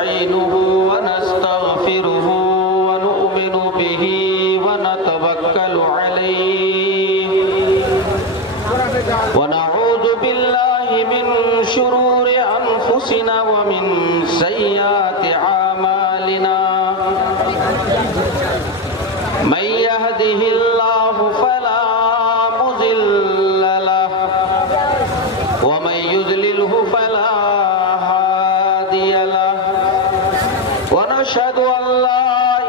ونستعينه ونستغفره ونؤمن به ونتوكل عليه ونعوذ بالله من شرور أنفسنا ومن سيئات أعمالنا من يهده الله فلا مضل له ومن يضلله فلا هادي له ونشهد أن لا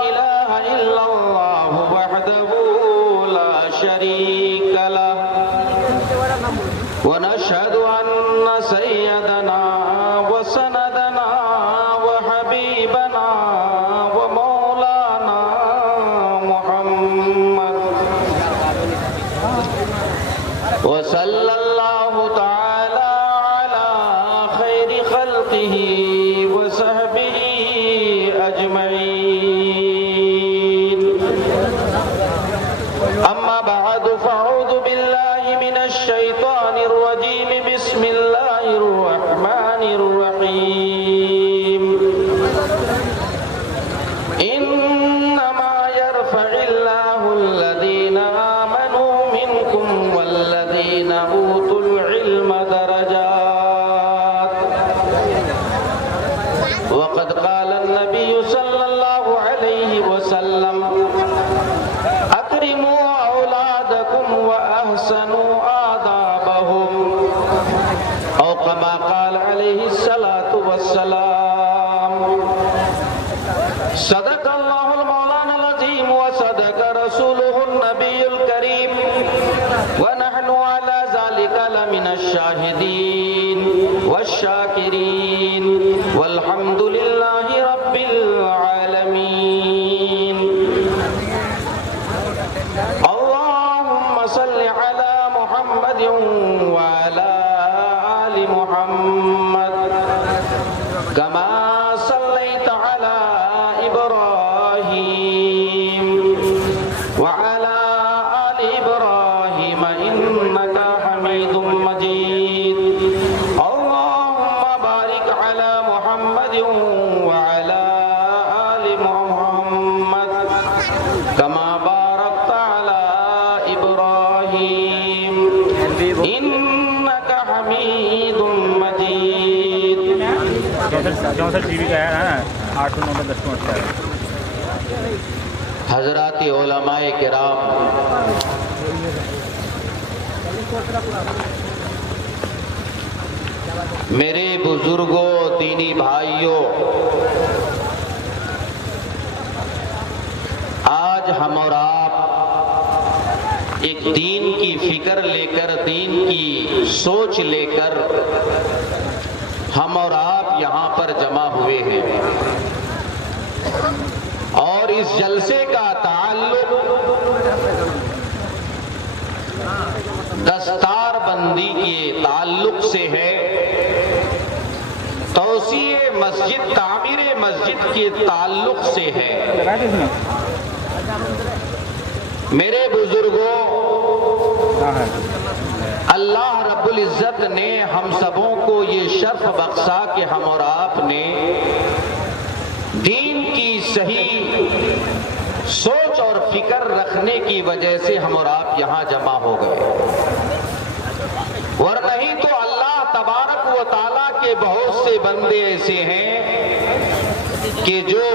إله إلا الله وحده لا شريك له ونشهد أن سيدنا وسندنا وحبيبنا ومولانا محمد وصلى الله تعالى على خير خلقه وصحبه أجمعين أما بعد فأعوذ بالله من الشيطان الرجيم بسم الله الرحمن الرحيم إنما يرفع الله الذين آمنوا منكم والذين أوتوا العلم درجات وقد قال النبي صلى الله عليه وسلم أكرموا أولادكم وأحسنوا آدابهم أو كما قال عليه الصلاة والسلام صدق الله المولانا العظيم وصدق رسوله النبي الكريم ونحن على ذلك لمن الشاهدين والشاكرين والحمد لله رب العالمين اللهم صل على محمد وعلى آل محمد كما صليت على إبراهيم وعلى آل إبراهيم إنك حميد مجيد اللهم بارك على محمد وعلى آل محمد كما باركت على إبراهيم إنك حميد مجيد جو سر ٹی وی کا ہے نا 8 9 10 کا ہے. حضرات علماء کرام، میرے بزرگوں، دینی بھائیوں، آج ہم اور آپ ایک دین کی فکر لے کر، دین کی سوچ لے کر ہم اور آپ یہاں پر جمع ہوئے ہیں، اور اس جلسے کا تعلق دستار بندی کے تعلق سے ہے، توسیع مسجد، تعمیر مسجد کے تعلق سے ہے۔ میرے بزرگوں، اللہ رب العزت نے ہم سبوں کو یہ شرف بخشا کہ ہم اور آپ نے دین کی صحیح سوچ اور فکر رکھنے کی وجہ سے ہم اور آپ یہاں جمع ہو گئے، ورنہ ہی تو اللہ تبارک و تعالیٰ کے بہت سے بندے ایسے ہیں کہ جو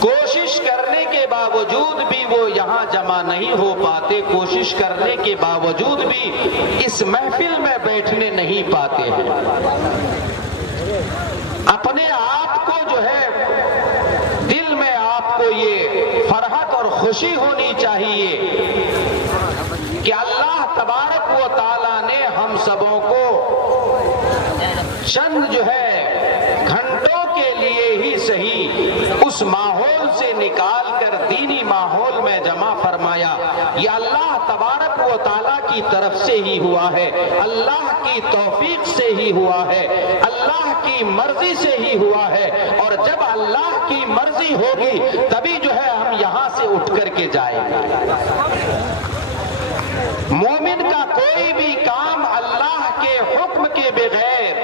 کوشش کرنے کے باوجود بھی وہ یہاں جمع نہیں ہو پاتے، کوشش کرنے کے باوجود بھی اس محفل میں بیٹھنے نہیں پاتے ہیں۔ اپنے آپ کو جو ہے دل میں آپ کو یہ فرحت اور خوشی ہونی چاہیے کہ اللہ تبارک و تعالیٰ نے ہم سبوں کو چند جو ہے گھنٹوں کے لیے ہی صحیح اس ماحول سے نکال کر دینی ماحول میں جمع فرمایا۔ یہ اللہ تبارک و تعالیٰ کی طرف سے ہی ہوا ہے، اللہ کی توفیق سے ہی ہوا ہے، اللہ کی مرضی سے ہی ہوا ہے، اور جب اللہ کی مرضی ہوگی تبھی جو ہے ہم یہاں سے اٹھ کر کے جائیں گے۔ مومن کا کوئی بھی کام اللہ کے حکم کے بغیر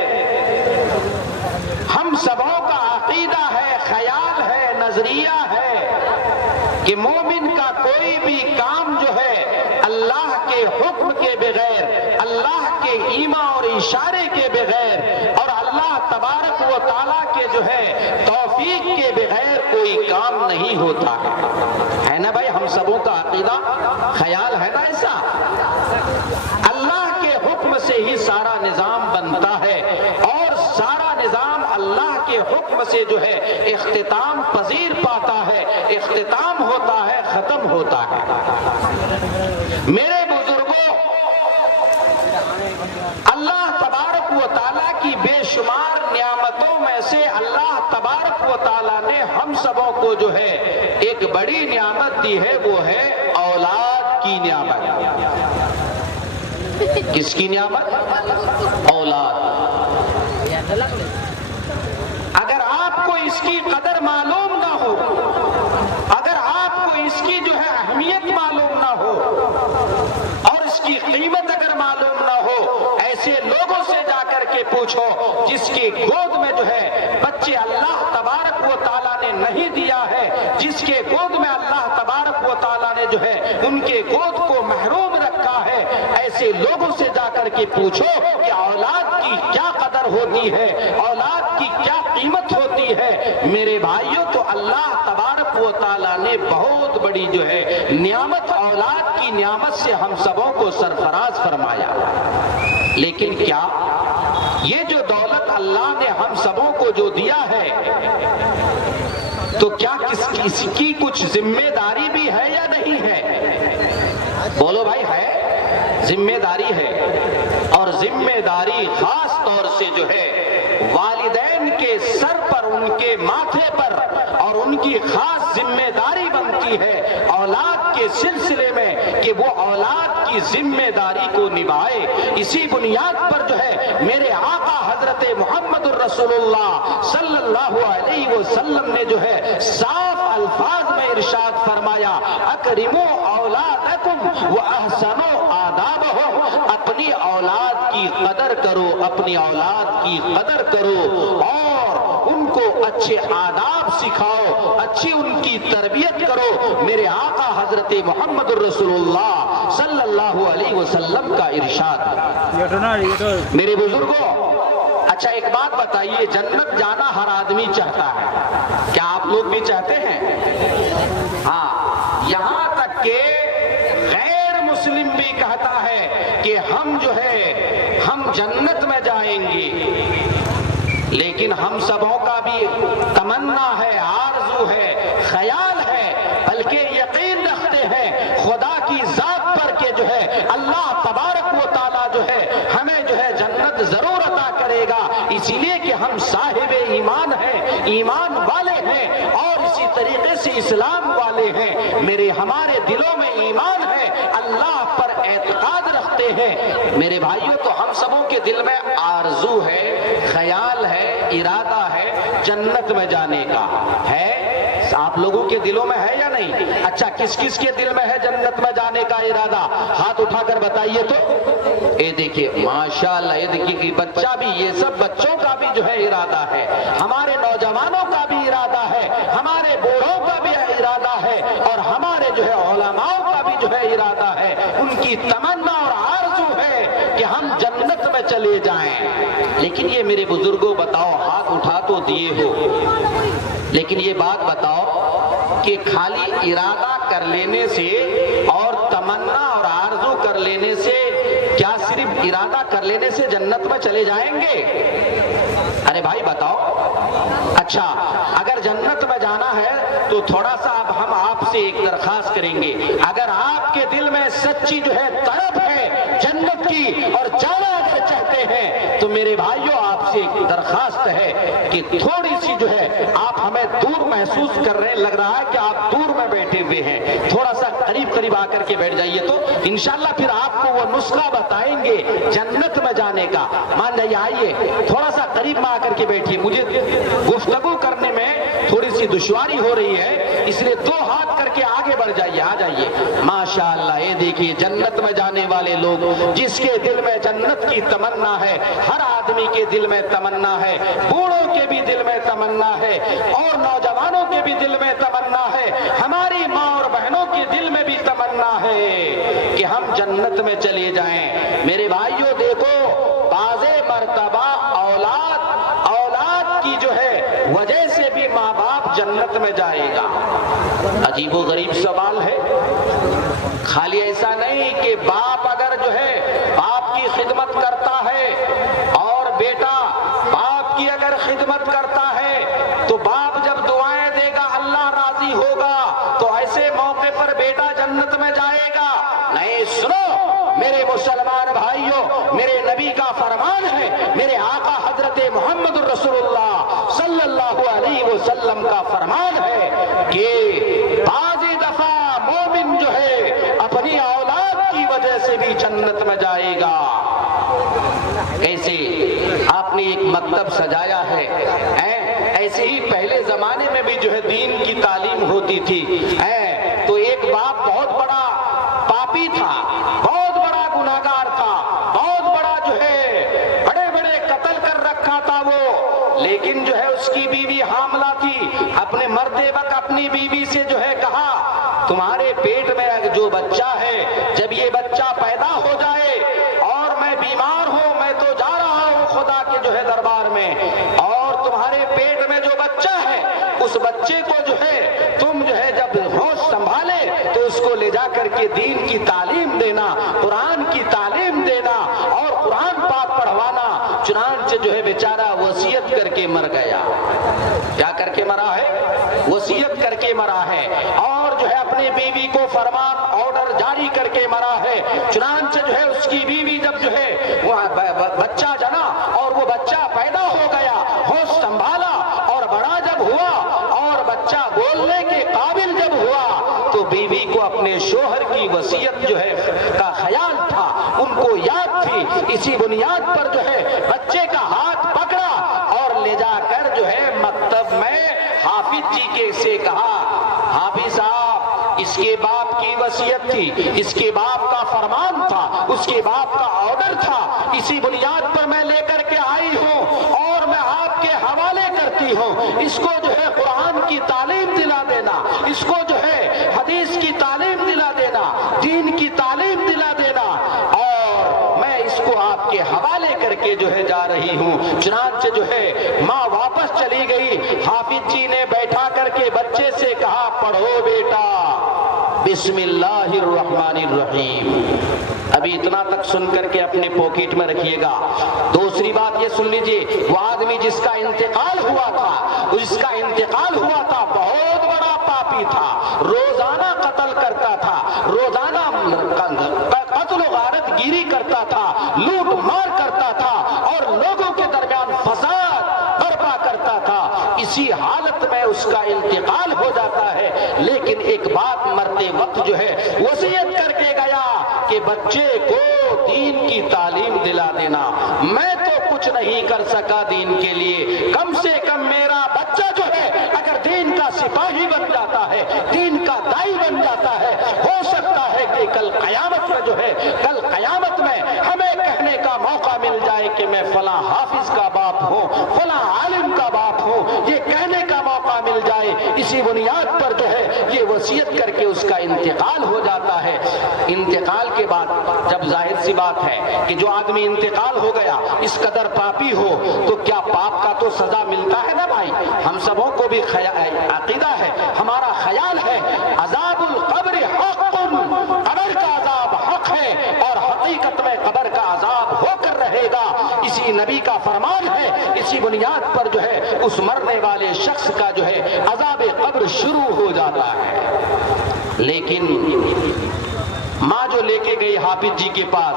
بغیر، اللہ کے ایما اور اشارے کے بغیر اور اللہ تبارک و تعالیٰ کے جو ہے توفیق کے بغیر کوئی کام نہیں ہوتا ہے نا بھائی؟ ہم سبوں کا عقیدہ خیال ہے نا ایسا؟ اللہ کے حکم سے ہی سارا نظام بنتا ہے اور سارا نظام اللہ کے حکم سے جو ہے اختتام پذیر پاتا ہے، اختتام ہوتا ہے، ختم ہوتا ہے۔ میرے بزرگوں، اللہ تبارک و تعالیٰ کی بے شمار نعمتوں میں سے اللہ تبارک و تعالیٰ نے ہم سبوں کو جو ہے ایک بڑی نعمت دی ہے، وہ ہے اولاد کی نعمت۔ کس کی نعمت؟ اولاد۔ اگر آپ کو اس کی قدر معلوم نہ ہو، اگر آپ کو اس کی جو ہے اہمیت معلوم نہ ہو اور اس کی قیمت اگر معلوم نہ ہو، ایسے لوگوں سے جا کر کے پوچھو جس کی گود میں جو ہے بچے اللہ تبارک و تعالیٰ نے نہیں دیا ہے، جس کے گود میں اللہ تبارک و تعالیٰ نے جو ہے ان کے گود کو محروم رکھا ہے، ایسے لوگوں سے جا کر کے پوچھو کہ اولاد کی کیا قدر ہوتی ہے، اولاد کی کیا قیمت ہوتی ہے۔ میرے بھائیوں، تو اللہ تبارک و تعالیٰ نے بہت بڑی جو ہے نعمت، اولاد کی نعمت سے ہم سبوں کو سرفراز فرمایا۔ لیکن کیا یہ جو دولت اللہ نے ہم سبوں کو جو دیا ہے، تو کیا اس کی کچھ ذمہ داری بھی ہے یا نہیں ہے؟ بولو بھائی، ہے؟ ذمہ داری ہے، اور ذمہ داری خاص طور سے جو ہے والدین کے سر پر، ان کے ماتھے پر، اور ان کی خاص ذمہ داری بنتی ہے اولاد کے سلسلے میں کہ وہ اولاد کی ذمہ داری کو نبھائے۔ اسی بنیاد پر جو ہے میرے آقا حضرت محمد الرسول اللہ صلی اللہ علیہ وسلم نے جو ہے صاف الفاظ میں ارشاد فرمایا، اکرموا اولادکم واحسنوا آدابہم، اپنی اولاد کی قدر کرو، اپنی اولاد کی قدر کرو اور ان کو اچھے آداب سکھاؤ، اچھی ان کی تربیت کرو۔ میرے آقا حضرت محمد الرسول اللہ صلی اللہ علیہ وسلم کا ارشاد۔ میرے بزرگوں، اچھا ایک بات بتائیے، جنت جانا ہر آدمی چاہتا ہے، کیا آپ لوگ بھی چاہتے ہیں؟ ہاں، یہاں تک کہ غیر مسلم بھی کہتا ہے کہ ہم جو ہے ہم جنت میں جائیں گے، لیکن ہم سبوں کا بھی تمنا ہے، آرزو ہے، خیال ہے، بلکہ یقین رکھتے ہیں خدا کی ذات پر کہ جو ہے اللہ تبارک و تعالیٰ جو ہے ہمیں جو ہے جنت ضرور عطا کرے گا، اسی لیے کہ ہم صاحب ایمان ہیں، ایمان والے ہیں، اور اسی طریقے سے اسلام والے ہیں۔ میرے ہمارے دلوں میں ایمان ہے، اللہ پر اعتقاد رکھتے ہیں۔ میرے بھائیوں، تو ہم سبوں کے دل میں آرزو ہے، خیال ہے، ارادہ ہے جنت میں جانے کا، ہے؟ آپ لوگوں کے دلوں میں ہے یا نہیں؟ اچھا، کس کس کے دل میں ہے جنت میں جانے کا ارادہ؟ ہاتھ اٹھا کر بتائیے تو۔ اے دیکھیے، ماشاءاللہ، یہ دیکھیے کہ بچہ بھی، یہ سب بچوں کا بھی جو ہے ارادہ ہے، ہمارے نوجوانوں کا بھی ارادہ ہے، ہمارے بوڑھوں کا بھی ارادہ ہے، اور ہمارے جو ہے علماء کا بھی جو ہے ارادہ ہے۔ ان کی تمنا اور آرزو ہے کہ ہم جنت میں چلے جائیں۔ لیکن یہ میرے بزرگوں بتاؤ، ہاتھ اٹھا تو دیے ہو، لیکن یہ بات بتاؤ کہ خالی ارادہ کر لینے سے اور تمنا اور آرزو کر لینے سے، کیا صرف ارادہ کر لینے سے جنت میں چلے جائیں گے؟ ارے بھائی بتاؤ۔ اچھا، اگر جنت میں جانا ہے تو تھوڑا سا اب ہم آپ سے ایک درخواست کریں گے، اگر آپ کے دل میں سچی جو ہے طلب ہے جنت کی اور جانا اگر چاہتے ہیں، تو میرے بھائیوں آپ سے ایک درخواست ہے کہ تھوڑی سی جو ہے آپ ہمیں دور محسوس کر رہے ہیں، لگ رہا ہے کہ آپ دور میں بیٹھے ہوئے ہیں، تھوڑا سا قریب قریب آ کر کے بیٹھ جائیے، تو انشاءاللہ پھر آپ کو وہ نسخہ بتائیں گے جنت میں جانے کا۔ مان جائیے، آئیے تھوڑا سا قریب میں آ کر کے بیٹھیے، مجھے گفتگو کرنے میں تھوڑی سی دشواری ہو رہی ہے، اس لیے دو ہاتھ کر کے آگے بڑھ جائیے، آ جائیے۔ ماشاءاللہ، یہ دیکھیے جنت میں جانے والے لوگ، جس کے دل میں جنت کی تمنا ہے، ہر آدمی کے دل میں تمنا ہے، بوڑھوں کے بھی دل میں تمنا ہے، اور نوجوانوں کے بھی دل میں تمنا ہے، ہماری ماں اور بہنوں کے دل میں بھی تمنا ہے کہ ہم جنت میں چلے جائیں۔ میرے بھائیوں دیکھو، بعض مرتبہ اولاد کی جو ہے وجہ سے بھی ماں باپ جنت میں جائے گا۔ عجیب و غریب سوال ہے۔ خالی ایسا نہیں کہ باپ اگر جو ہے باپ کی خدمت کرتا ہے اور بیٹا باپ کی اگر خدمت کرتا ہے تو باپ جب دعائیں دے گا اللہ راضی ہوگا تو ایسے موقع پر بیٹا جنت میں جائے گا۔ نہیں، سنو میرے مسلمان بھائیوں، میرے نبی کا فرمان ہے، میرے آقا حضرت محمد رسول اللہ صلی اللہ علیہ وسلم کا فرمان ہے کہ بعض دفعہ مومن جو ہے اپنی اولاد کی وجہ سے بھی جنت میں جائے گا۔ ایسے آپ نے ایک مکتب سجایا ہے، ایسے ہی پہلے زمانے میں بھی جو ہے دین کی تعلیم ہوتی تھی۔ تو ایک باپ بہت بڑا پاپی تھا، بہت بڑا گناہگار تھا، بہت بڑا جو ہے بڑے بڑے قتل کر رکھا تھا وہ، لیکن جو ہے اس کی بیوی حاملہ تھی۔ اپنے مرتے وقت اپنی بیوی سے جو ہے کہا تمہارے پیٹ میں جو بچہ ہے جب یہ بچہ پیدا ہو جائے اور میں بیمار ہوں، میں تو جا رہا ہوں خدا کے جو ہے دربار میں، اور تمہارے پیٹ میں جو بچہ ہے اس بچے کو جو ہے تم جو ہے جب ہوش سنبھالے تو اس کو لے جا کر کے دین کی تعلیم دینا، قرآن کی تعلیم دینا اور قرآن پاک پڑھوانا۔ چنانچہ جو ہے بیچارہ وصیت کر کے مر گیا۔ کیا کر کے مرا ہے؟ وصیت کر کے مرا ہے، اور جو ہے اپنی بیوی کو فرمان آرڈر جاری کر کے مرا ہے۔ چنانچہ جو ہے اس کی بیوی جب جو ہے وہ بچہ جنا اور وہ بچہ پیدا ہو گیا، ہوش سنبھالا اور بڑا جب ہوا اور بچہ بولنے کے قابل جب ہوا تو بیوی کو اپنے شوہر کی وصیت جو ہے کا خیال تھا، ان کو یاد تھی۔ اسی بنیاد پر جو ہے بچے کا ہاتھ پکڑا اور لے جا کر جو ہے مکتب میں حافظ جی کے سے کہا حافظ صاحب اس کے باپ کی وصیت تھی، اس کے باپ کا فرمان تھا، اس کے باپ کا آرڈر تھا، اسی بنیاد پر میں لے کر کے آئی ہوں اور میں آپ کے حوالے کرتی ہوں۔ اس کو جو ہے قرآن کی تعلیم دلا دینا، اس کو جو ہے حدیث کی تعلیم دلا دینا، دین کی تعلیم دلا دینا، اور میں اس کو آپ کے حوالے کر کے جو ہے جا رہی ہوں۔ چنانچہ جو ہے ماں واپس چلی گئی۔ حافظ جی نے بیٹھا کر کے بچے سے کہا پڑھو بیٹا بسم اللہ الرحمن الرحیم۔ ابھی اتنا تک سن کر کے اپنے پاکٹ میں رکھیے گا۔ دوسری بات یہ سن لیجئے، وہ آدمی جس کا انتقال ہوا تھا بہت بڑا پاپی تھا، روزانہ قتل کرتا تھا، روزانہ قتل و غارت گیری کرتا تھا، لوٹ مار کرتا تھا اور لوگوں کے درمیان فساد برپا کرتا تھا۔ اسی حالت میں اس کا انتقال ہو جاتا ہے، لیکن ایک بات مرتے وقت جو ہے وصیت کر کے گیا کہ بچے کو دین کی تعلیم دلا دینا۔ میں تو کچھ نہیں کر سکا دین کے لیے، کم سے کم میرا بچہ جو ہے اگر دین کا سپاہی بن جاتا ہے، دین کا دائی بن جاتا ہے، ہو سکتا ہے کہ کل قیامت میں جو ہے ہمیں کہنے کا موقع مل جائے کہ میں فلاں حافظ کا باپ ہوں، فلاں عالم کا باپ ہوں، یہ کہنے کا موقع مل جائے۔ اسی بنیاد پر جو ہے یہ وصیت کر کے اس کا انتقال ہو جاتا ہے۔ انتقال کے بعد جب ظاہر سی بات ہے کہ جو آدمی انتقال ہو گیا اس قدر پاپی ہو تو کیا پاپ کا تو سزا ملتا ہے نا بھائی؟ ہم سبوں کو بھی عقیدہ ہے، ہمارا خیال ہے عذاب القبر حق، قبر کا عذاب حق ہے اور حقیقت میں قبر کا عذاب ہو کر رہے گا۔ اسی نبی کا فرمان ہے، اسی بنیاد پر جو ہے اس مرنے والے شخص کا جو ہے عذاب قبر شروع ہو جاتا ہے۔ لیکن ماں جو لے کے گئی حافظ جی کے پاس،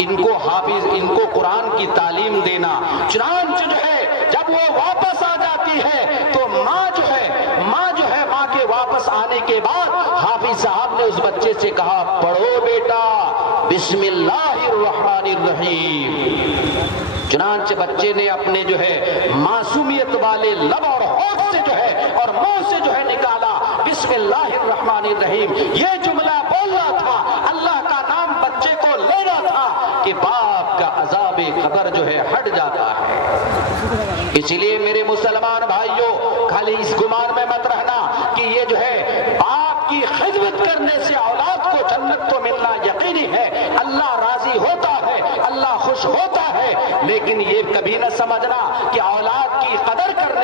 ان کو قرآن کی تعلیم دینا، چنانچہ جو ہے جب وہ واپس آ جاتی ہے تو ماں جو ہے ماں کے واپس آنے کے بعد حافظ صاحب نے اس بچے سے کہا پڑھو بیٹا بسم اللہ الرحمن الرحیم۔ چنانچہ بچے نے اپنے جو ہے معصومیت والے لب اور ہونٹ سے جو ہے اور منہ سے جو ہے نکالا بسم اللہ الرحمن الرحیم۔ یہ جملہ بولنا تھا، اللہ کا نام بچے کو لینا تھا کہ باپ کا عذاب قبر جو ہے ہٹ جاتا ہے۔ اسی لیے میرے مسلمان بھائیوں، خالی اس گمان میں مت رہنا کہ یہ جو ہے باپ کی خدمت کرنے سے اولاد کو جنت تو ملنا یقینی ہے۔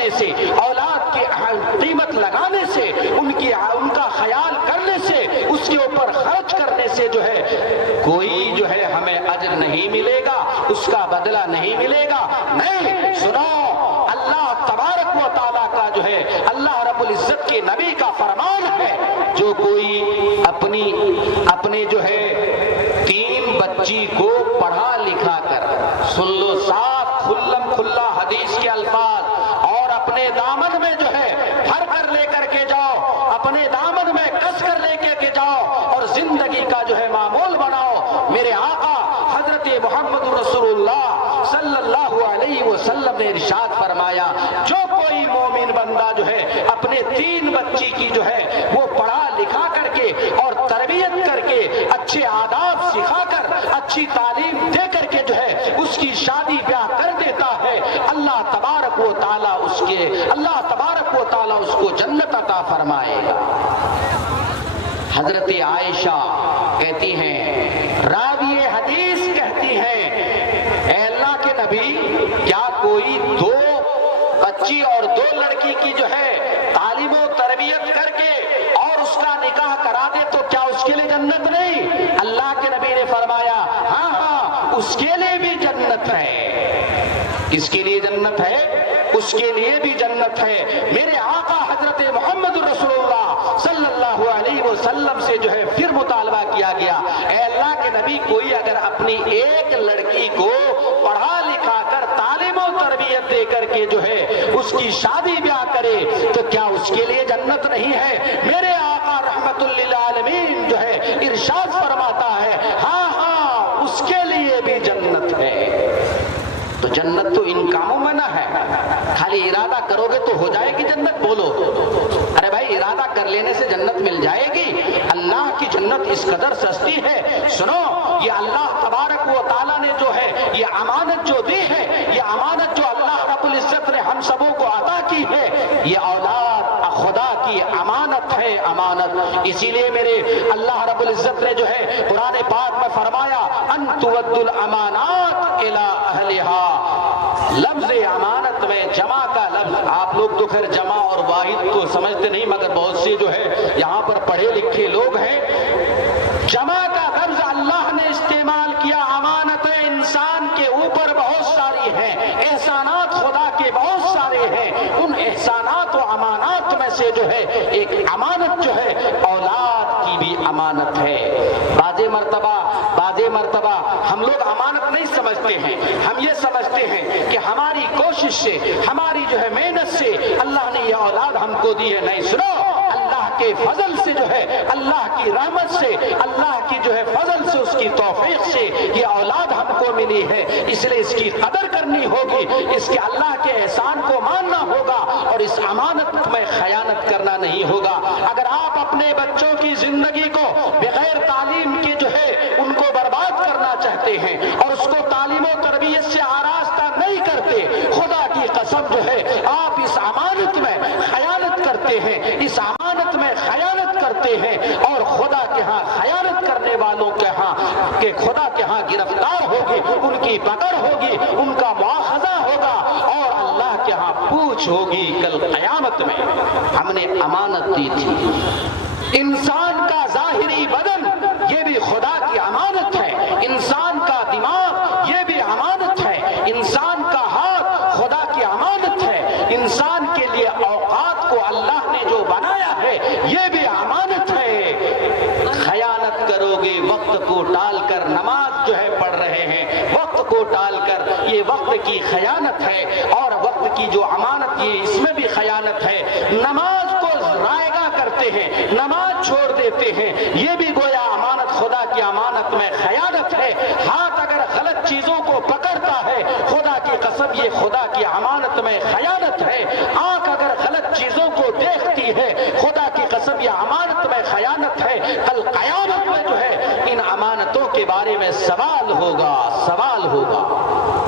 کرنے سے، اولاد کی قیمت لگانے سے، ان کا خیال کرنے سے، اس کے اوپر خرچ کرنے سے جو ہے کوئی جو ہے ہمیں اجر نہیں ملے گا، اس کا بدلہ نہیں ملے گا۔ نہیں، سنو، اللہ تبارک و تعالیٰ کا جو ہے، اللہ رب العزت کے نبی کا فرمان ہے، جو کوئی اپنے جو ہے 3 بچی کو پڑھا لکھا کر، سن لو صاف کھلم کھلا حدیث کے الفاظ، اور اپنے دامن میں جو ہے بھر کر لے کر کے جاؤ، اپنے دامن میں کس کر لے کے جاؤ، اور زندگی کا جو ہے معمول بناؤ۔ میرے آقا حضرت محمد رسول اللہ صلی اللہ علیہ وسلم نے ارشاد فرمایا، جو کوئی مومن بندہ جو ہے اپنے 3 بچی کی جو ہے وہ پڑھا لکھا کر کے اور تربیت کر کے، اچھے آداب سکھا کر، اچھی تعلیم دے کر کے جو ہے اس کی شادی بیاہ کر دیتا ہے، اللہ تبارک و تعالیٰ اس کو جنت عطا فرمائے گا۔ حضرت عائشہ کہتی ہیں، راوی حدیث کہتی ہیں، اے اللہ کے نبی، کیا کوئی 2 بچی اور 2 لڑکی کی جو ہے تعلیم و تربیت کر کے اور اس کا نکاح کرا دے تو کیا اس کے لیے جنت نہیں؟ اللہ کے نبی نے فرمایا، ہاں ہاں، اس کے لیے بھی جنت ہے۔ کس کے لیے جنت ہے؟ اس کے لیے بھی جنت ہے۔ میرے آقا حضرت محمد رسول اللہ صلی اللہ علیہ وسلم سے جو ہے پھر مطالبہ کیا گیا، اے اللہ کے نبی، کوئی اگر اپنی ایک لڑکی کو پڑھا لکھا کر تعلیم و تربیت دے کر کے جو ہے اس کی شادی بیاہ کرے تو کیا اس کے لیے جنت نہیں ہے؟ میرے آقا رحمت للعالمین جو ہے ارشاد فرماتا ہے، ہاں ہاں، اس کے لیے بھی جنت ہے۔ تو جنت تو ان کاموں میں نہ ہے، خالی ارادہ کرو گے تو ہو جائے گی جنت؟ بولو، ارے بھائی، ارادہ کر لینے سے جنت مل جائے گی؟ اللہ کی جنت اس قدر سستی ہے۔ سنو، یہ اللہ تبارک و تعالیٰ نے جو ہے یہ امانت جو دی ہے، یہ امانت جو اللہ رب العزت نے ہم سبوں کو عطا کی ہے، یہ اولاد خدا کی امانت ہے، امانت۔ اسی لیے میرے اللہ رب العزت نے جو ہے قرآن پاک میں فرمایا، ان تؤدوا الامانات الی اہلہا۔ لفظ امانت میں جمع کا لفظ، آپ لوگ تو خیر جمع اور واحد کو سمجھتے نہیں، مگر بہت سے جو ہے یہاں پر پڑھے لکھے لوگ ہیں، جمع کا لفظ اللہ نے استعمال کیا۔ امانتیں انسان کے اوپر بہت ساری ہیں، احسانات خدا کے بہت سارے ہیں، ان احسانات و امانات میں سے جو ہے ایک امانت جو ہے اولاد کی بھی امانت ہے۔ بعض مرتبہ ہم لوگ امانت نہیں سمجھتے ہیں، ہم یہ سمجھتے ہیں کہ ہماری کوشش سے، ہماری جو ہے محنت سے اللہ نے یہ اولاد ہم کو دی ہے۔ نہیں، سنو، اللہ کے فضل سے جو ہے، اللہ کی رحمت سے، اللہ کی جو ہے فضل سے، اس کی توفیق سے یہ اولاد ہم کو ملی ہے، اس لیے اس کی قدر کرنی ہوگی، اس کے اللہ کے احسان کو ماننا ہوگا، اور اس امانت میں خیانت کرنا نہیں ہوگا۔ اگر آپ اپنے بچوں کی زندگی کو بغیر تعلیم کے جو ہے ان کو برباد کرنا چاہتے ہیں اور اس کو تعلیم و تربیت سے آراستہ نہیں کرتے، خدا کی قسم جو ہے آپ اس امانت میں خیانت کرتے ہیں، اس امانت میں خیانت کرتے ہیں، اور خدا کے ہاں خیانت کرنے والوں کے ہاں کہ خدا کے ہاں گرفتار ہوگی، ان کی پکڑ ہوگی، ان کا مواخذہ ہوگا، اور اللہ کے ہاں پوچھ ہوگی کل قیامت میں۔ ہم نے امانت دی تھی، انسان کا ظاہری بدن یہ بھی خدا کی امانت ہے، انسان کا دماغ یہ بھی امانت ہے، انسان کا ہاتھ خدا کی امانت ہے، انسان کے لیے اوقات کو اللہ نے جو بنایا ہے یہ بھی امانت ہے۔ خیانت کرو گے، وقت کو ٹال کر نماز جو ہے پڑھ رہے ہیں، وقت کو ٹال کر، یہ وقت کی خیانت ہے، اور وقت کی جو امانت یہ اس میں بھی خیانت ہے۔ نماز کو رائگاں کرتے ہیں، نماز چھوڑ دیتے ہیں، یہ بھی گویا امانت، خدا کی امانت میں خیانت ہے۔ ہاتھ اگر غلط چیزوں کو پکڑتا ہے، خدا کی قسم یہ خدا کی امانت میں خیانت ہے۔ آنکھ اگر غلط چیزوں کو دیکھتی ہے، خدا کی قسم یہ امانت میں خیانت ہے۔ کل قیامت میں جو ہے ان امانتوں کے بارے میں سوال ہوگا۔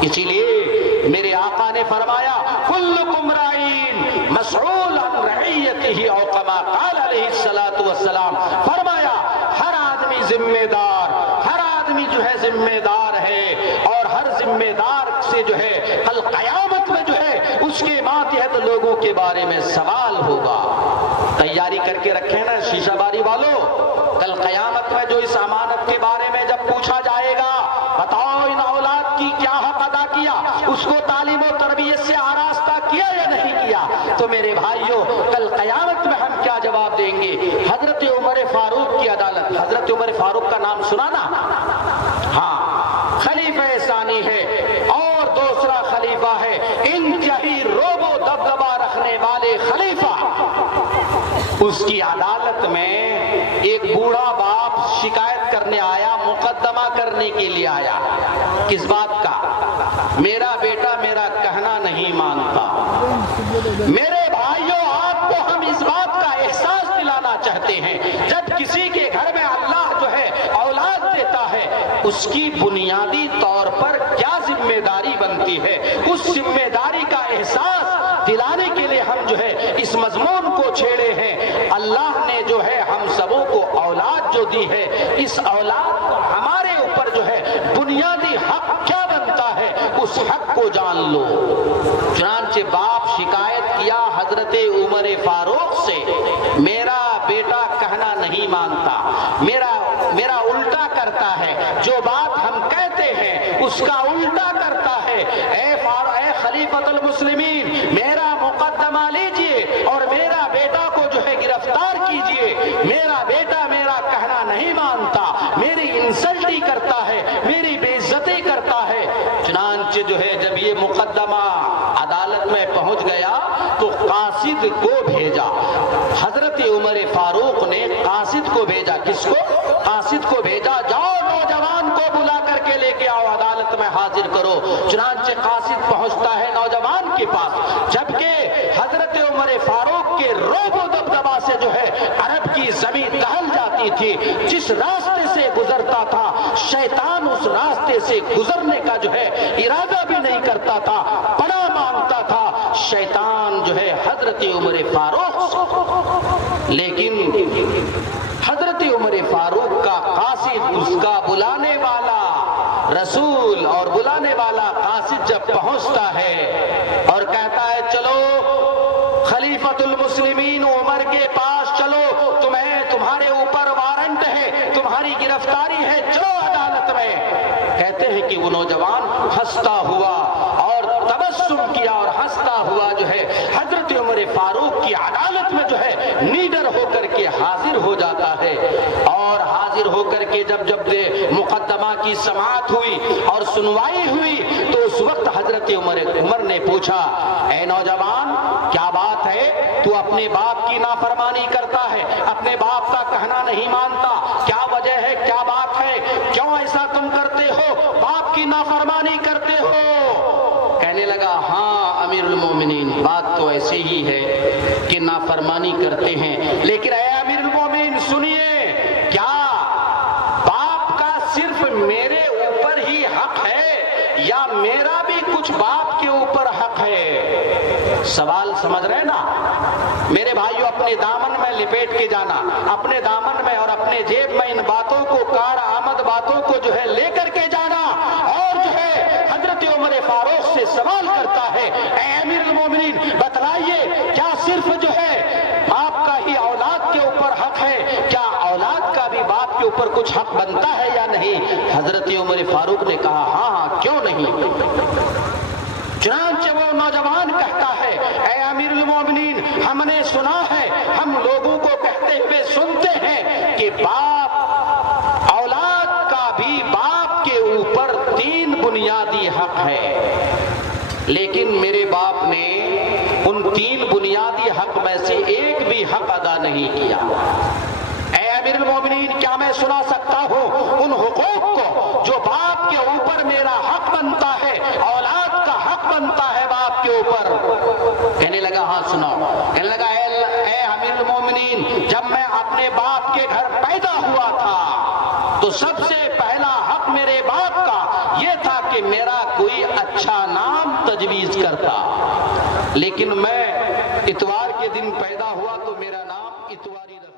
اسی لیے میرے آقا نے فرمایا، کلکم راعین مسئول عن رعیتہ، او کما قال علیہ الصلوۃ والسلام، فرمایا ہر آدمی ذمہ دار، ہر آدمی جو ہے ذمہ دار ہے، اور ہر ذمہ دار سے جو ہے کل قیامت میں جو ہے اس کے ماتحت لوگوں کے بارے میں سوال ہوگا۔ تیاری کر کے رکھیں نا شیشہ باری والوں، کل قیامت میں جو اس امانت کے بارے میں جب پوچھا جائے گا، بتاؤ ان اولاد کی کیا حق ادا کیا، اس کو تعلیم و تربیت سے آراستہ کیا یا نہیں کیا، تو میرے بھائیوں کل قیامت میں ہم کیا جواب دیں گے؟ حضرت عمر فاروق کی عدالت، حضرت عمر فاروق کا نام سنا نا؟ ہاں، خلیفہ ثانی ہے اور دوسرا خلیفہ ہے انتہائی روب و دبدبہ رکھنے والے خلیفہ۔ اس کی عدالت میں ایک بوڑھا باپ شکایت کرنے آیا، مقدمہ کرنے کے لیے آیا۔ کس بات کا؟ میرا بیٹا میرا کہنا نہیں مانتا۔ میرے بھائیوں، آپ کو ہم اس بات کا احساس دلانا چاہتے ہیں، جب کسی کے گھر میں اللہ جو ہے اولاد دیتا ہے، اس کی بنیادی طور پر کیا ذمہ داری بنتی ہے، اس ذمہ داری کا احساس دلانے کے لیے ہم جو ہے اس مضمون کو چھیڑے ہیں۔ اللہ نے جو ہے ہم سبوں کو اولاد جو دی ہے، اس اولاد کو ہمارے اوپر جو ہے بنیادی حق کیا بنتا ہے، اس حق کو جان لو۔ چنانچہ باپ شکایت کیا حضرت عمر فاروق سے، میرا بیٹا کہنا نہیں مانتا، میرا الٹا کرتا ہے، جو بات ہم کہتے ہیں اس کا الٹا کرتا ہے۔ اے خلیفۃ المسلمین، میرا مقدمہ لیجئے اور میرا بیٹا کو جو ہے گرفتار کیجئے۔ میرا بیٹا میرا کہنا نہیں مانتا، میری انسلٹی کرتا ہے، میری بے عزتی کرتا ہے۔ چنانچہ جو ہے جب یہ مقدمہ عدالت میں پہنچ گیا تو قاصد کو بھیجا۔ حضرت عمر فاروق نے قاصد کو بھیجا۔ کس کو؟ قاصد کو بھیجا، جاؤ نوجوان کو بلا کر کے لے کے آؤ، عدالت میں حاضر کرو۔ چنانچہ قاصد پہنچتا ہے نوجوان کے پاس، جبکہ حضرت عمر فاروق کے روب و دبدبہ سے جو ہے عرب کی زمین دہل جاتی تھی۔ جس راستے سے گزرتا تھا شیطان اس راستے سے گزرنے کا جو ہے ارادہ بھی نہیں کرتا تھا، پناہ مانگتا تھا شیطان جو ہے حضرت عمر فاروق سے۔ لیکن حضرت عمر فاروق کا قاصد، اس کا بلانے والا رسول اور بلانے والا قاصد جب پہنچتا ہے اور کہتا ہے چلو خلیفۃ المسلمین عمر کے پاس چلو، تمہارے اوپر وارنٹ ہے، تمہاری گرفتاری ہے، چلو عدالت میں۔ کہتے ہیں کہ وہ نوجوان ہنستا ہوا اور تبسم کیا اور ہنستا ہوا جو ہے حضرت عمر فاروق کی عدالت میں جو ہے نیڈر ہو کر کے حاضر ہو جاتا ہے۔ اور حاضر ہو کر کے جب مقدمہ کی سماعت ہوئی اور سنوائی ہوئی تو اس وقت حضرت عمر نے پوچھا، اے نوجوان کیا بات ہے، تو اپنے باپ کی نافرمانی کرتا ہے، اپنے باپ کا کہنا نہیں مانتا، کیا وجہ ہے، کیا بات ہے، کیوں ایسا تم کرتے ہو، باپ کی نافرمانی کرتے ہو؟ کہنے لگا، ہاں امیر المومنین، بات تو ایسے ہی ہے کہ نافرمانی کرتے ہیں، لیکن اے امیر المومنین سنیے، کیا باپ کا صرف میرے اوپر ہی حق ہے یا میرا بھی کچھ باپ کے اوپر حق ہے؟ سوال سمجھ رہے نا میرے بھائیو؟ اپنے دامن میں لپیٹ کے جانا، اپنے دامن میں اور اپنے جیب میں ان باتوں کو، کار آمد باتوں کو جو ہے لے کر کے جانا، اور جو ہے حضرت عمر فاروق سے سوال کرتا ہے، اے امیر المومنین بتلائیے، کیا صرف جو ہے باپ کا ہی اولاد کے اوپر حق ہے، کیا اولاد کا بھی باپ کے اوپر کچھ حق بنتا ہے یا نہیں؟ حضرت عمر فاروق نے کہا، ہاں کیوں نہیں۔ چنانچہ وہ نوجوان کہتا ہے، اے امیر المومنین، ہم نے سنا ہے، ہم لوگوں کو کہتے ہوئے سنتے ہیں کہ باپ اولاد کا بھی باپ کے اوپر 3 بنیادی حق ہے، لیکن میرے باپ نے ان 3 بنیادی حق میں سے ایک بھی حق ادا نہیں کیا۔ اے امیر المومنین، کیا میں سنا سکتا ہوں ان حقوق کو جو باپ کے اوپر میرا حق بنتا ہے، اولاد کا حق بنتا ہے باپ کے اوپر؟ کہنے لگا، ہاں سناؤ۔ کہنے لگا، اے امیر المومنین، جب میں اپنے باپ کے گھر پیدا ہوا تھا تو سب سے پہلا حق میرے باپ کا یہ تھا کہ میرا کوئی اچھا نام تجویز کرتا، لیکن میں اتوار کے دن پیدا ہوا تو میرا نام اتواری رکھا۔